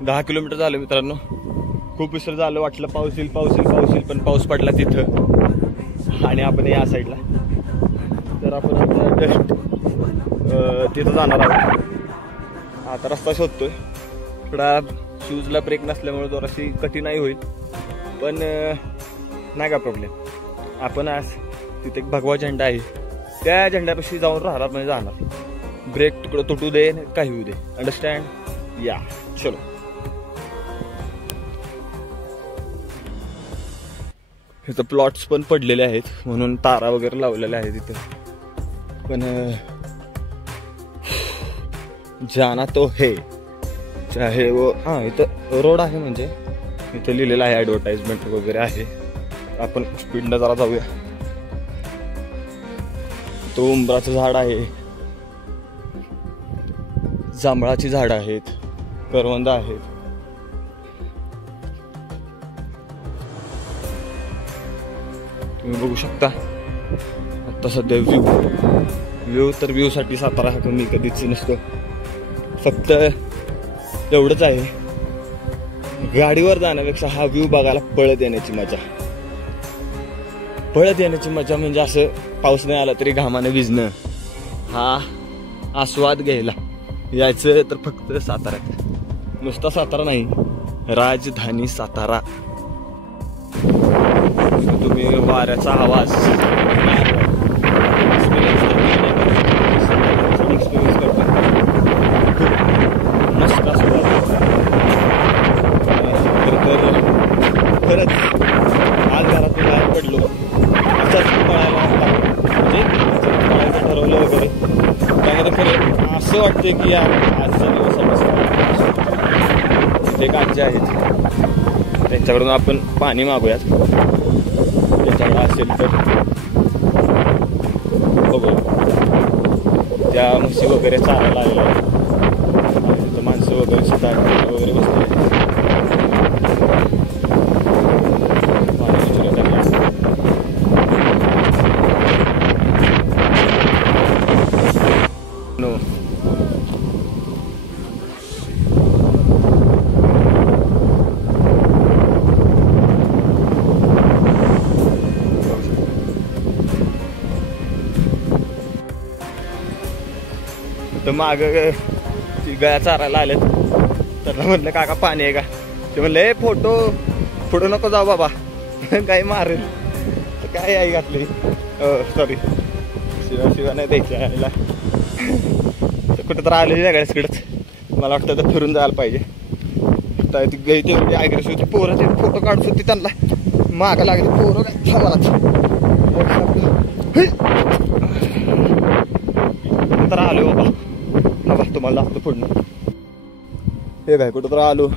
10 kilometre झालं मित्रांनो. खूप उशीर झालं, वाटलं पाऊस येईल पाऊस येईल पाऊस येईल, पण पाऊस पडला तिथं आणि आपण या साईडला. तर आपण आता जस्ट तिथं जाणार आहोत. आता रस्ता शोधतोय. थोडा शूजला ब्रेक नसल्यामुळे जराशी कठीणाई होईल, पण नाही का प्रॉब्लेम. आपण आज तिथे एक भगवा झेंडा आहे, त्या झेंड्यापाशी जाऊन राहणार म्हणजे जाणार. ब्रेक तिकडं तुटू दे काही होऊ दे, अंडरस्टँड. या चलो. इथं प्लॉट्स पण पडलेले आहेत म्हणून तारा वगैरे लावलेल्या आहेत इथं. पण जाना तो है चाहे वो. हां, इथं रोड आहे, म्हणजे इथं लिहिलेलं आहे, ॲडव्हर्टाइजमेंट वगैरे आहे. आपण स्पीडनं जरा जाऊया. तो उंबराचं झाड आहे, जांभळाची झाडं आहेत, करवंद आहेत. तुम्ही बघू शकता आता सध्या व्ह्यू तर व्ह्यूसाठी सातारा हा कमी कधीच नसतो. फक्त एवढंच आहे, गाडीवर जाण्यापेक्षा हा व्ह्यू बघायला पळत येण्याची मजा. पळत येण्याची मजा म्हणजे असं पाऊस नाही आला तरी घामाने भिजणं, हा आस्वाद घ्यायला यायचं तर फक्त साताऱ्यात. नुसता सातारा नाही, राजधानी सातारा. तुम्ही वाऱ्याचा आवाज एक्सपिरियन्स करता, मस्त असं. खरंच आज घरातून बाहेर पडलो, पळायला म्हणजे पळायचं ठरवलं वगैरे, त्यामध्ये खरं असं वाटतं की यार आजचा दिवस ते आजी आहेत त्यांच्याकडून आपण पाणी मागूयात, त्यांच्याकडे असेल तर. बघू, त्या म्हशी वगैरे चालायला आलेल्या आहेत, तर माणसं वगैरे सुद्धा वगैरे बसले. तर माग गया चारायला आलेत, त्यांना म्हणलं काका पाणी आहे का? ते म्हणले फोटो फोटो नको जाऊ बाबा, काही मारेल. तर काय आई घातली, सॉरी शिवा नाही द्यायची आईला. तर कुठं तर आले वेगळ्याच कडच, मला वाटतं तर फिरून जायला पाहिजे. तर ती गई तेवढी ॲग्रेसिव्ह होती, पोरं ते फोटो काढत होती, त्यांना मागं लागली पोरं काय तर आलो बाबा. तुम्हाला दाखवतो पुढनं. हे काय कुठं तर आलो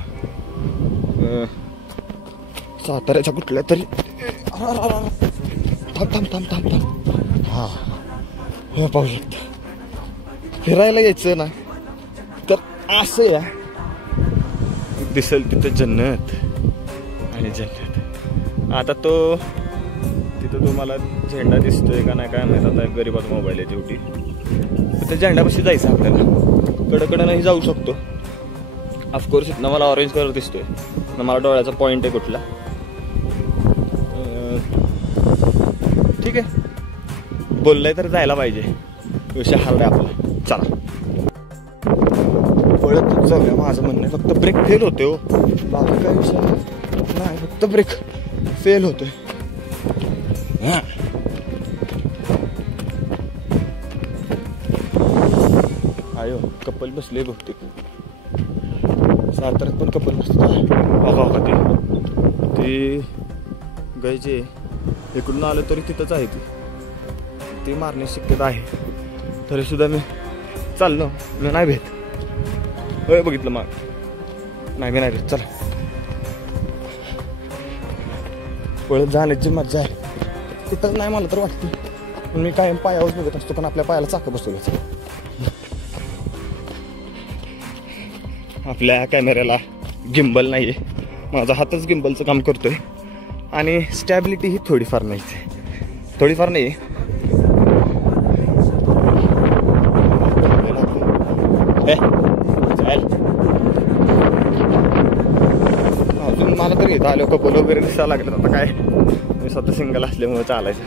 साताऱ्याच्या कुठल्या तरी. थांब. हा हे पाहू शकता, फिरायला यायचं ना तर असं या, दिसेल तिथं जन्नत आणि जन्नत. आता तो तिथं तुम्हाला झेंडा दिसतोय का नाही काय माहित, आता गरीबाचा मोबाईल आहे शेवटी. त्या झेंड्यापाशी जायचं आपल्याला, कडकडं नाही जाऊ शकतो ऑफकोर्स. इथनं मला ऑरेंज कलर दिसतोय ना, मला डोळ्याचा पॉईंट आहे कुठला. ठीक आहे, बोललंय तर जायला पाहिजे, विषय हार्ड आहे आपला. चला पळत जाऊया. माझं म्हणणं आहे फक्त ब्रेक फेल होते हो, बाकी काय विषय नाही, फक्त ब्रेक फेल होतोय. हां आयो कपल बसले बहुतेक, साताऱ्यात पण कपल बसतात. बघा का ते गायचे इकडून आलं तरी तिथंच आहे, ती मारण्याची शक्यता आहे. तरी सुद्धा मी चाललो, मी नाही भेट. होय बघितलं मग, नाही मी नाही भेट. चला पळत जाण्याची मजा आहे, कुठंच नाही मला तर वाटतं. पण मी कायम पायावर बघत असतो, पण आपल्या पायाला चाकं बसवलं. आपल्या कॅमेऱ्याला गिम्बल नाही आहे, माझा हातच गिम्बलचं काम करतोय. आणि स्टॅबिलिटी ही थोडीफार नाही, थोडीफार नाही. अजून मला तरी इथं आलो कपल वगैरे दिसायला लागलं. आता काय मी स्वतः सिंगल असल्यामुळे चालायचं.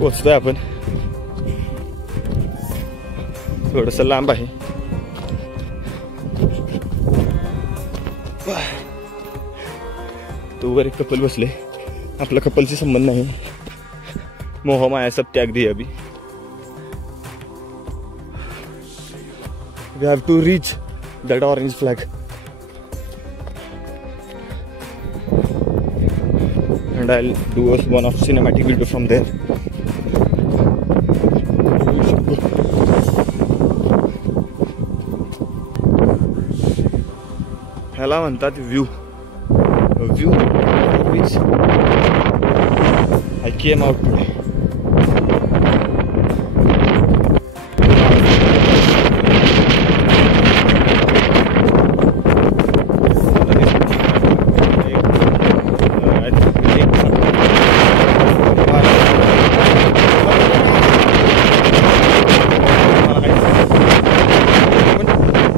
पोचतोय आपण. थोडस लांब आहे. तो वर एक कपल बसले. आपला कपलशी संबंध नाही. मोह माया सब त्याग दिया अभी. We have to reach that orange flag. And I'll do one of cinematic video from there. ह्याला म्हणतात view. View which I came out today.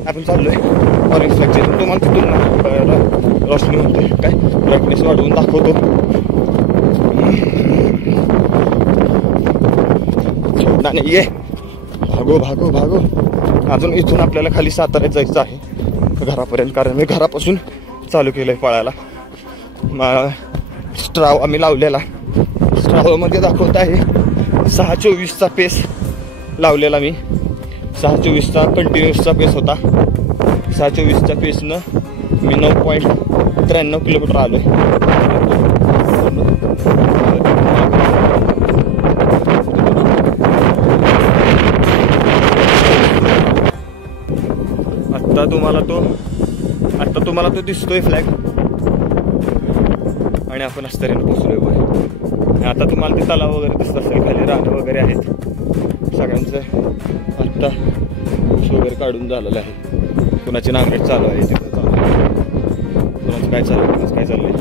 आपण चाललोय ऑरेंज फ्लॅगचे. तुम्हाला तिथून रोशनी म्हणते काय ब्राईटनेस वाढवून दाखवतो. नाही ये भागो भागो भागो. अजून इथून आपल्याला खाली साताऱ्यात जायचं आहे घरापर्यंत. कारण मी घरापासून चालू केलंय पळायला. स्ट्राव आम्ही लावलेला. स्ट्रावमध्ये दाखवत आहे 6:24चा पेस लावलेला मी. 6:24चा कंटिन्युअसचा पेस होता. 6:24च्या पेसनं मी 9.93 किलोमीटर आलोय. आता तुम्हाला तो दिसतोय फ्लॅग. आणि आपण अस्तरीनं पोचलोय वर. आता तुम्हाला ते तलाव वगैरे दिसत असेल. खाली रानं वगैरे आहेत. सगळ्यांचं आत्ता ऊस वगैरे काढून झालेलं आहे. कुणाची नांगरट चालू आहे. तिथं चालू आहे. कुणाचं काय चालू आहे. कुणाचं काय चाललंय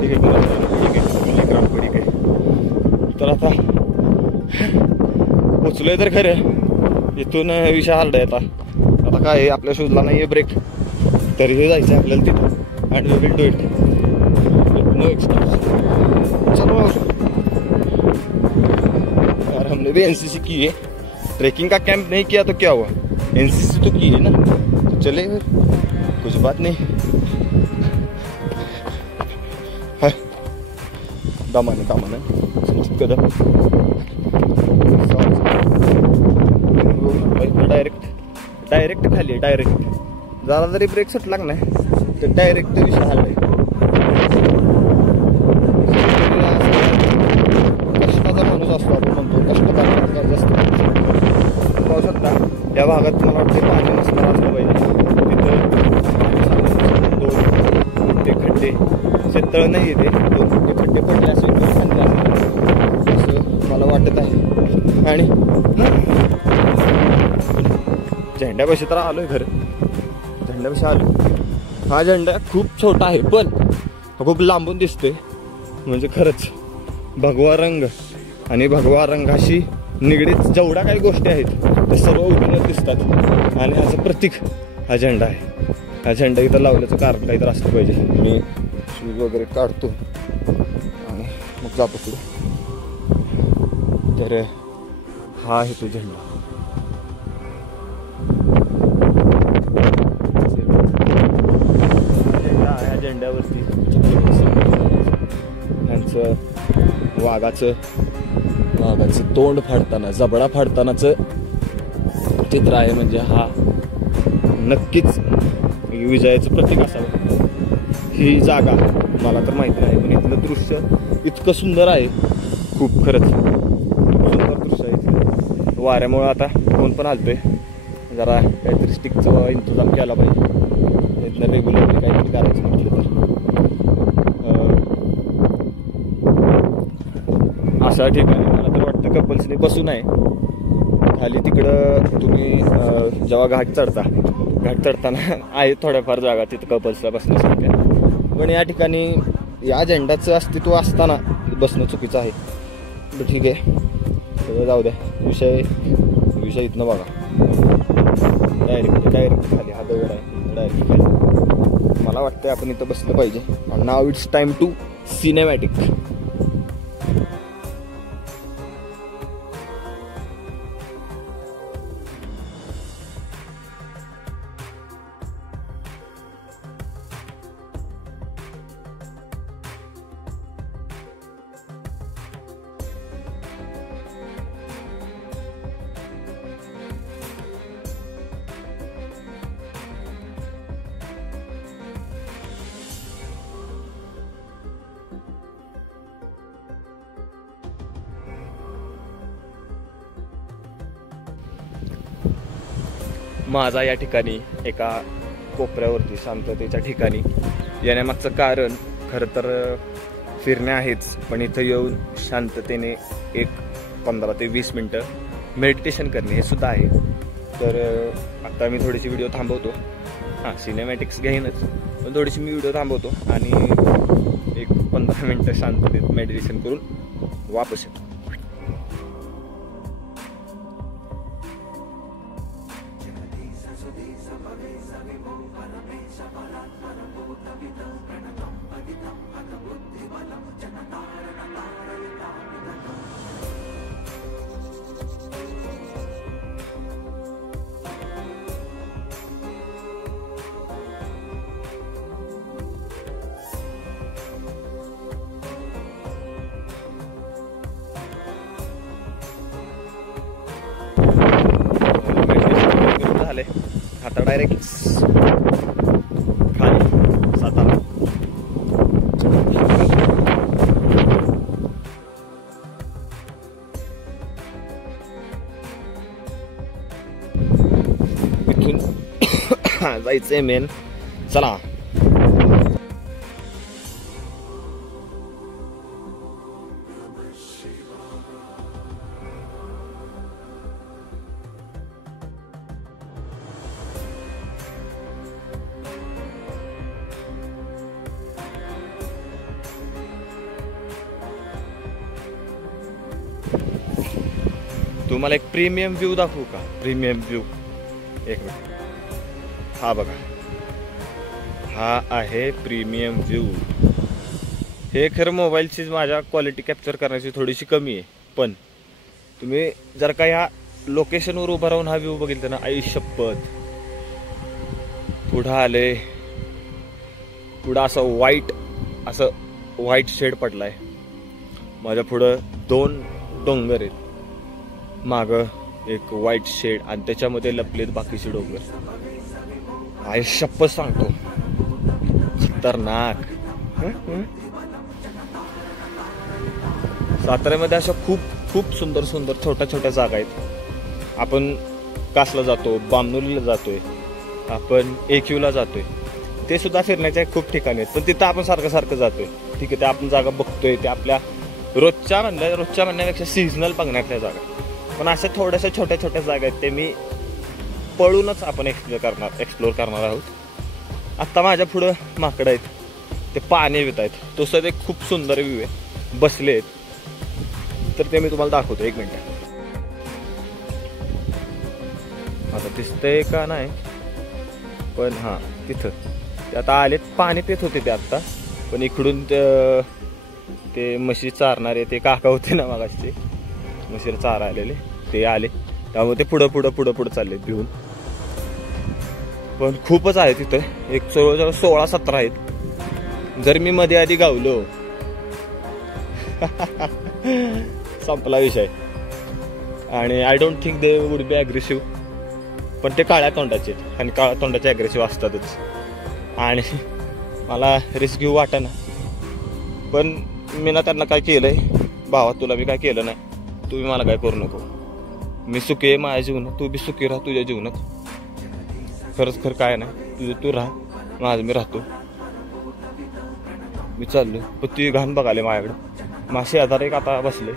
ठीक आहे. कुणाचं ठीक आहे. लेकरांपडी काय. तर आता पोचलोय तर खरं. इथून विषय हार्ड आहे. आता काय आहे आपल्या शोधला नाही आहे ब्रेक. तरी जायचं आहे आपल्याला तिथं. And we will do it. No excuse. चलो यार हमने भी एनसीसी की है. ट्रैकिंग का कैंप नहीं किया तो क्या हुआ. एनसीसी तो की है ना. तो चले फिर कुछ बात नहीं. है दामाने दामाने कदम डायरेक्ट खाली आहे. डायरेक्ट जरा जरी ब्रेक सुटला नाही तर डायरेक्ट विषय हल्लाय. कष्टाचा माणूस असतो आपण म्हणतो. कष्टकार जास्त पाहू शकता. या भागात मला वाटतं पाणी नसणार असलं पाहिजे. तिथं 2 खड्डे शेततळ नाही येते. 2 खड्डे पडले असेल तर खाली असं मला वाटत आहे. आणि झेंड्यापाशी तर आलोय खरं. झेंड्यापाशी आलो. हा झेंडा खूप छोटा आहे पण खूप लांबून दिसतोय. म्हणजे खरंच भगवा रंग आणि भगवा रंगाशी निगडीत जेवढ्या काही गोष्टी आहेत ते सर्व उठूनच दिसतात. आणि ह्याचं प्रतीक हा झेंडा आहे. हा झेंडा इथं लावल्याचं कारण काहीतरी असलं पाहिजे. मी शूज वगैरे काढतो आणि मग जातो पुढे. तर हा आहे तो झेंडा. झेंड्यावरती यांचं वाघाचं तोंड फाडताना जबडा फाडतानाचं चित्र आहे. म्हणजे हा नक्कीच विजयाचं प्रतीक असावं. ही जागा मला तर माहिती नाही पण इथलं दृश्य इतकं सुंदर आहे. खूप खरंच सुंदर दृश्य आहे. वाऱ्यामुळं आता कोण पण हलतोय. जरा काहीतरी स्टिकचा इंतजाम केला पाहिजे. इथलं रेग्युलरली काहीतरी करायचं म्हटलं तर. अशा ठिकाणी मला तर वाटतं कपल्सनी बसू नये. खाली तिकडं तुम्ही जेव्हा घाट चढताना आहे थोड्याफार जागा तिथं कपल्सला बसण्यासारख्या. पण या ठिकाणी या झेंड्याचं अस्तित्व असताना बसणं चुकीचं आहे. तर ठीक आहे जाऊ द्या. विषय इथनं बघा. डायरेक्ट खाली हा दगड आहे डायरेक्ट खाली. मला वाटतंय आपण इथं बसलं पाहिजे. नाव इट्स टाइम टू सिनेमॅटिक. माझा या ठिकाणी एका कोपऱ्यावरती शांततेच्या ठिकाणी येण्यामागचं कारण खरं तर फिरणे आहेच, पण इथं येऊन शांततेने एक 15 ते 20 मिनटं मेडिटेशन करणे हे सुद्धा आहे. तर आता मी थोडीशी व्हिडिओ थांबवतो. सिनेमॅटिक्स घेईनच, पण थोडीशी मी व्हिडिओ थांबवतो आणि एक 15 मिनटं शांततेत मेडिटेशन करून वापस येतो. आता डायरेक्ट खाली सातारा. इथून जायचंय मेन. चला. तुम्हाला एक प्रीमियम व्ह्यू दाखवू का? प्रीमियम व्ह्यू एक मिनिट. हा बघा, हा आहे प्रीमियम व्ह्यू. हे खरं मोबाईलची माझ्या क्वालिटी कॅप्चर करण्याची थोडीशी कमी आहे, पण तुम्ही जर का ह्या लोकेशनवर उभा राहून हा व्ह्यू बघितला ना, आई शपथ. पुढं आले, पुढं असं व्हाईट शेड पडलाय. माझ्या पुढं 2 डोंगर आहेत, माग एक व्हाईट शेड आणि त्याच्यामध्ये लपलेत बाकीचे डोंगर. आई शपथ सांगतो, खतरनाक. साताऱ्यामध्ये अशा खूप सुंदर छोट्या जागा आहेत. आपण कासला जातो, बामणोलीला जातोय, आपण AQ ला जातोय. ते सुद्धा फिरण्याच्या खूप ठिकाणी आहेत, पण तिथं आपण सारखं जातोय. ठीक आहे, ते आपण जागा बघतोय, ते आपल्या रोजच्या म्हणण्यापेक्षा सीझनल बघण्याच्या जागा. पण अशा थोड्याशा छोट्या जागा आहेत, ते मी पळूनच आपण एक्सप्लोर करणार आहोत. आत्ता माझ्या पुढं माकडं आहेत, ते पाणी पित आहेत. तो सध्या एक खूप सुंदर व्ह्यू आहे. बसले आहेत, तर ते मी तुम्हाला दाखवतो. एक मिनिट. आता दिसतंय का नाही, पण हां तिथं ते आता आलेत. पाणी पित होते ते आत्ता, पण इकडून ते म्हशी चारणारे ते काका होते ना मागासचे, म्हशीला चारा आलेले, ते आले. त्यामुळे ते पुढं चालले भिवून. पण खूपच आहे तिथं. एक 16-17 आहेत. जर मी मध्ये आधी गावलो संपला विषय. आणि I don't think they would be aggressive. पण ते काळ्या तोंडाचे आहेत, आणि काळ्या तोंडाचे अग्रेसिव्ह असतातच. आणि मला रिस्क घेऊ वाटेना, पण मी ना त्यांना काय केलंय, भावा तुला मी काय केलं नाही, तुम्ही मला काय करू नको. मी सुखी आहे माझ्या जीवनात, तू बी सुखी राहा तुझ्या जीवनात. खरं काय नाही, तुझं तू राहा, माझं मी राहतो. मी चाललो. पण ती घाण बघाले माझ्याकडं. मासे आधार एक आता बसले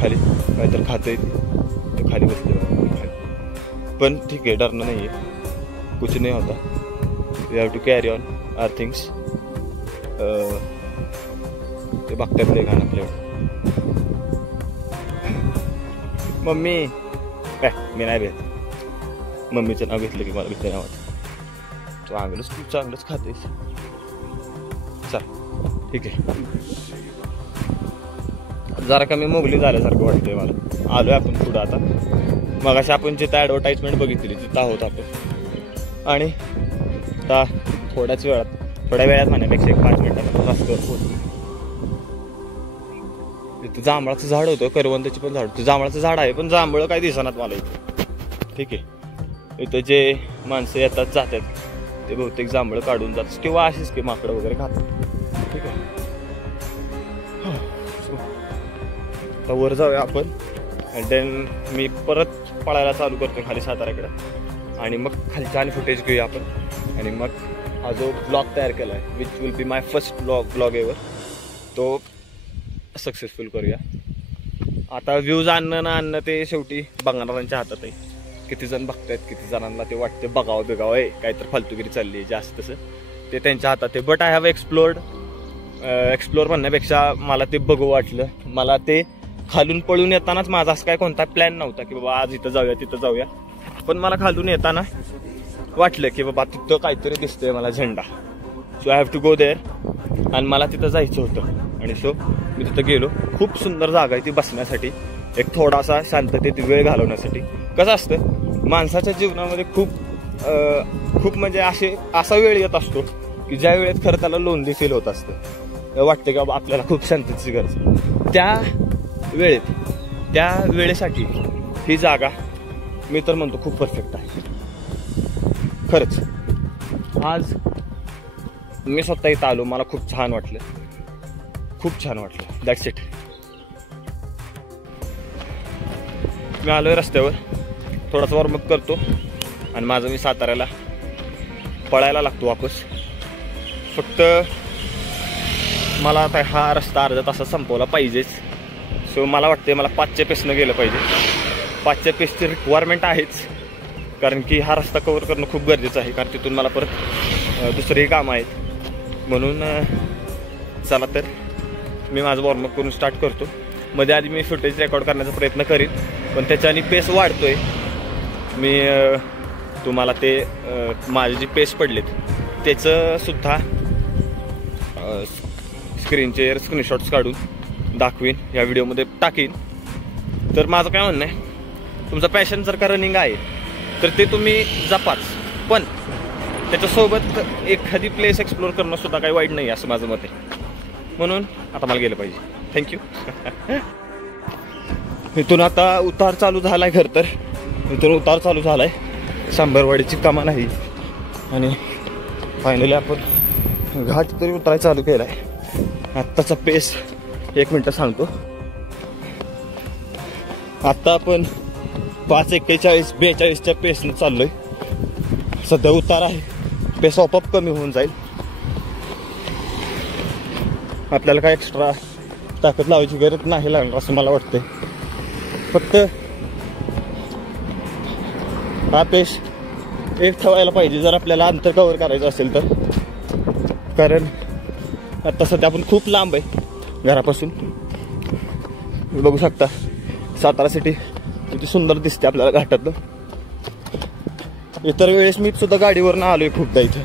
खाली, काहीतरी खाते ते खाली बसले खाली. पण ठीक आहे, डरणं नाही आहे, कुछ नाही होता. We have to carry on our things. ते बघतात ते घाण आपल्याकडे. मम्मी काय मी नाही भेट. मम्मीचं नाव घेतलं की मला भीती नाही वाटत. चांगलंच तू चांगलंच खातेस. चल ठीक आहे. जरा कमी मोगली झाल्यासारखं वाटतंय मला. आलोय आपण पुढं आता. मगाशी आपण जिथं ॲडव्हर्टाईजमेंट बघितली तिथं आहोत आपण. आणि आता थोड्या वेळात म्हणण्यापेक्षा 1-5 मिनिटात रस्त्यावर तिथं जांभळाचं झाड होतं, करवंदाची पण झाड होतं. जांभळाचं झाड आहे पण जांभळं काय दिसणार मला इथं. ठीक आहे. इथं जे माणसं येतात जातात ते बहुतेक जांभळं काढून जातात किंवा अशीच की माकडं वगैरे खातात. ठीक आहे. आता वर जाऊया आपण. अँड देन मी परत पळायला चालू करतो खाली साताऱ्याकडे. आणि मग खालच्या आणि फुटेज घेऊया आपण. आणि मग हा जो ब्लॉग तयार केला आहे which will be my first blog ever, तो सक्सेसफुल करूया. आता व्ह्यूज आणणं ते शेवटी बघणाऱ्यांच्या हातात आहे. किती जण बघतायत, किती जणांना ते वाटतं बघावं आहे काहीतरी फालतूगिरी चालली आहे जास्त, तसं ते त्यांच्या हातात आहे. बट आय हॅव एक्सप्लोर म्हणण्यापेक्षा मला ते बघू वाटलं. मला ते खालून पळून येतानाच माझा असं काय कोणता प्लॅन नव्हता की बाबा आज इथं जाऊया तिथं जाऊया. पण मला खालून येताना वाटलं की बाबा तिथं काहीतरी दिसतंय मला झेंडा. So I have to go there. आणि मला तिथं जायचं होतं. आणि सो मी तिथं गेलो. खूप सुंदर जागा आहे ती बसण्यासाठी, एक थोडासा शांततेत वेळ घालवण्यासाठी. कसं असतं माणसाच्या जीवनामध्ये खूप म्हणजे असा वेळ येत असतो की ज्या वेळेत खरं त्याला लोनली फील होत असतं. वाटतं की बाबा आपल्याला खूप शांततेची गरज. त्या वेळेसाठी ही जागा मी तर म्हणतो खूप परफेक्ट आहे. खरंच आज मी स्वतः इथं आलो, मला खूप छान वाटलं. That's it. मी आलोय रस्त्यावर, थोडासा वॉर्मअप करतो आणि माझं मी साताऱ्याला पळायला लागतो वापस. फक्त मला आता हा रस्ता अर्धा तासात संपवला पाहिजेच. सो मला वाटते मला 5च्या पेसनं गेलं पाहिजे. 5च्या पेसची रिक्वायरमेंट आहेच, कारण की हा रस्ता कव्हर करणं खूप गरजेचं आहे. कारण तिथून मला परत दुसरेही कामं आहेत. म्हणून चला तर मी माझं वॉर्मअप करून स्टार्ट करतो. मध्ये आधी मी फुटेज रेकॉर्ड करण्याचा प्रयत्न करीन, पण त्याच्याने पेस वाढतोय. मी तुम्हाला ते माझे जे पेस पडलेत त्याचं सुद्धा स्क्रीनचे स्क्रीनशॉट्स काढून दाखवीन, या व्हिडिओमध्ये टाकीन. तर माझं काय म्हणणं आहे, तुमचं पॅशन जर का रनिंग आहे तर ते तुम्ही जपाच, पण त्याच्यासोबत एखादी प्लेस एक्सप्लोर करणं सुद्धा काही वाईट नाही असं माझं मत आहे. म्हणून आता मला गेलं पाहिजे. थँक्यू. इथून आता उतार चालू झालाय. खरं तर इथून उतार चालू झालाय, सांबरवाडीची कमान आहे. आणि फायनली आपण घाट तरी उतरायला चालू केलाय. आत्ताचा पेस 1 मिनिट सांगतो. आत्ता आपण 5:41-42च्या पेसनं चाललोय. सध्या उतार आहे, पेस आपोआप कमी होऊन जाईल. आपल्याला काय एक्स्ट्रा ताकद लावायची गरज नाही लागणार असं मला वाटतंय. फक्त हा पेस एक ठेवायला पाहिजे जर आपल्याला अंतर कव्हर करायचं असेल तर. कारण आता सध्या आपण खूप लांब आहे घरापासून. बघू शकता सातारा सिटी किती सुंदर दिसते आपल्याला घाटातलं. इतर वेळेस मी सुद्धा गाडीवरनं आलोय खूपदा. इथं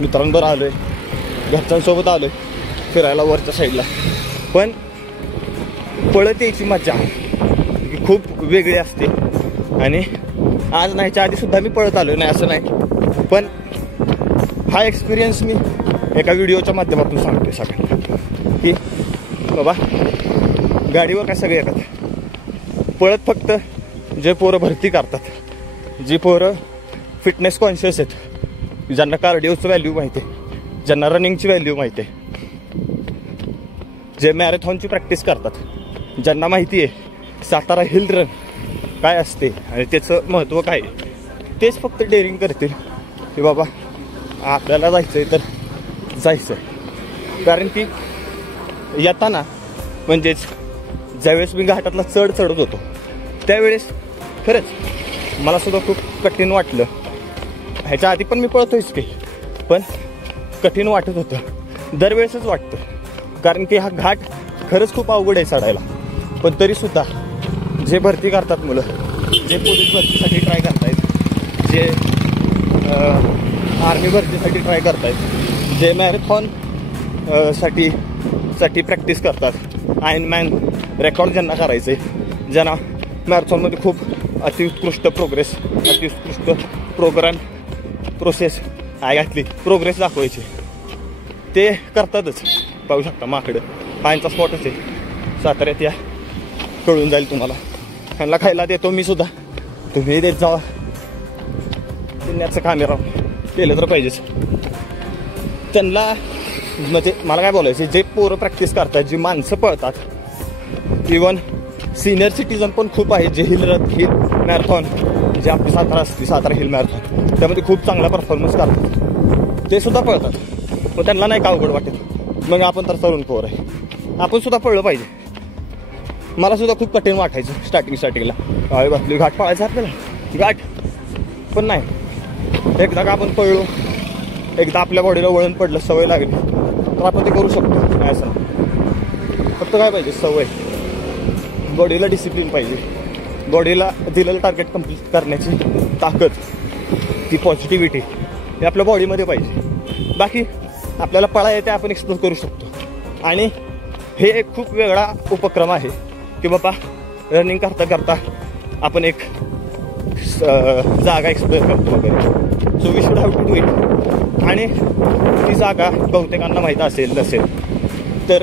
मित्रांबरोबर आलोय, घरच्यांसोबत आलोय फिरायला वरच्या साईडला. पण पळत यायची मजा खूप वेगळी असते. आणि आज नाहीच्या आधी सुद्धा मी पळत आलोय, नाही असं नाही. पण हा एक्सपिरियन्स मी एका व्हिडिओच्या माध्यमातून सांगतोय सगळ्यांना की बाबा गाडीवर काय सगळे येतात. पळत फक्त जे पोरं भरती करतात, जी पोरं फिटनेस कॉन्शियस आहेत, ज्यांना कार्डिओचं व्हॅल्यू माहिती आहे, ज्यांना रनिंगची व्हॅल्यू माहिती आहे, जे मॅरेथॉनची प्रॅक्टिस करतात, ज्यांना माहिती आहे सातारा हिल रन काय असते आणि त्याचं महत्त्व काय आहे, तेच फक्त डेअरिंग करतील की बाबा आपल्याला जायचं आहे तर जायचं आहे. कारण की येताना म्हणजेच ज्यावेळेस मी घाटातला चढत होतो त्यावेळेस खरंच मला सुद्धा खूप कठीण वाटलं. ह्याच्या आधी पण मी पळतोयच की, पण कठीण वाटत होतं. दरवेळेसच वाटतं, कारण की हा घाट खरंच खूप अवघड आहे चढायला. पण तरीसुद्धा जे भरती करतात मुलं, जे पोलीस भरतीसाठी ट्राय करतायत, जे जे आर्मी भरतीसाठी ट्राय करतायत, जे मॅरेथॉन साठी प्रॅक्टिस करतात, आयर्नमॅन रेकॉर्ड ज्यांना करायचं आहे, ज्यांना मॅरेथॉनमध्ये खूप अतिउत्कृष्ट प्रोसेस आहे घातली, प्रोग्रेस दाखवायची, ते करतातच. पाहू शकता माकडं, पायांचा स्पॉटच आहे. साताऱ्यात या, कळून जाईल तुम्हाला. ह्यांना खायला देतो मी सुद्धा, तुम्ही देत जावा. पुण्याचं काम राव केलं तर पाहिजेच. त्यांना म्हणजे मला काय बोलायचं, जे पोरं प्रॅक्टिस करतात, जी माणसं पळतात, इवन सिनियर सिटीजन पण खूप आहेत, जे हिल मॅरेथॉन, जे आपली सातारा हिल मॅरेथॉन, त्यामध्ये खूप चांगला परफॉर्मन्स करतात, ते सुद्धा पळतात. मग त्यांना नाही का अवघड वाटत. मग आपण तर तरुण पोर आहे, आपण सुद्धा पळलं पाहिजे. मला सुद्धा खूप कठीण वाटायचं स्टार्टिंगला, बसली घाट पळायचं आपल्याला घाट, पण नाही, एकदा का आपण पळलो, एकदा आपल्या बॉडीला वळण पडलं, सवय लागली, तर आपण ते करू शकतो. नाही असं फक्त काय पाहिजे, सवय, बॉडीला डिसिप्लिन पाहिजे, बॉडीला दिलेलं टार्गेट कंप्लीट करण्याची ताकद, ती पॉझिटिव्हिटी हे आपल्या बॉडीमध्ये पाहिजे. बाकी आपल्याला पळा येते, आपण एक्सप्लोर करू शकतो. आणि हे एक खूप वेगळा उपक्रम आहे की बाबा रनिंग करता करता आपण एक जागा एक्सप्लोर करतो वगैरे. So we should have to do it. आणि ती जागा बहुतेकांना माहीत असेल नसेल तर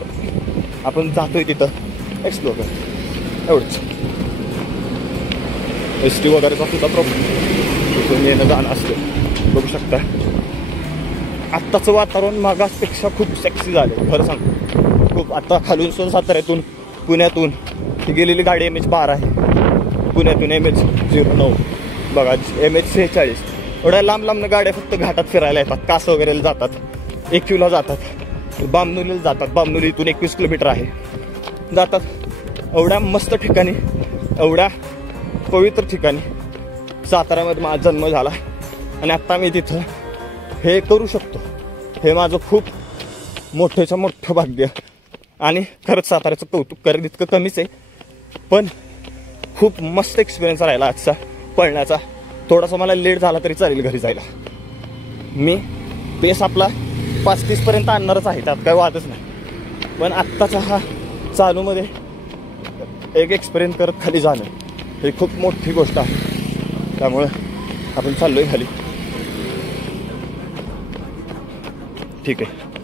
आपण जातोय तिथं एक्सप्लोर करतो, एवढंच. एस टी वगैरेचा सुद्धा प्रॉब्लेम तिथून येणं जाणं असतं. बघू शकता आत्ताचं वातावरण मागासपेक्षा खूप सेक्सी झालं, खरं सांगतो. खूप आता खालून साताऱ्यातून पुण्यातून गेलेली गाडी MH12 आहे, पुण्यातून MH09 बघा, MH46, एवढ्या लांब लांबनं गाड्या फक्त घाटात फिरायला येतात. कास वगैरेला जातात, एकयूला जातात, बामणुलीला जातात. बामणुली इथून 21 किलोमीटर आहे, जातात. एवढ्या मस्त ठिकाणी, एवढ्या पवित्र ठिकाणी साताऱ्यामध्ये माझा जन्म झाला आणि आत्ता मी तिथं हे करू शकतो. हे माझं खूप मोठं भाग्य. आणि खरंच साताऱ्याचं कौतुक करेल इतकं कमीच आहे, पण खूप मस्त एक्सपिरियन्स राहिला आजचा पळण्याचा. थोडासा मला लेट झाला तरी चालेल घरी जायला. मी पेस आपला 35-30 आणणारच आहे, त्यात काही वादच नाही. पण आत्ताचा हा चालूमध्ये एक एक्सपिरियन्स करत खाली जाणं ही खूप मोठी गोष्ट आहे. त्यामुळे आपण चाललोय खाली. ठीक आहे.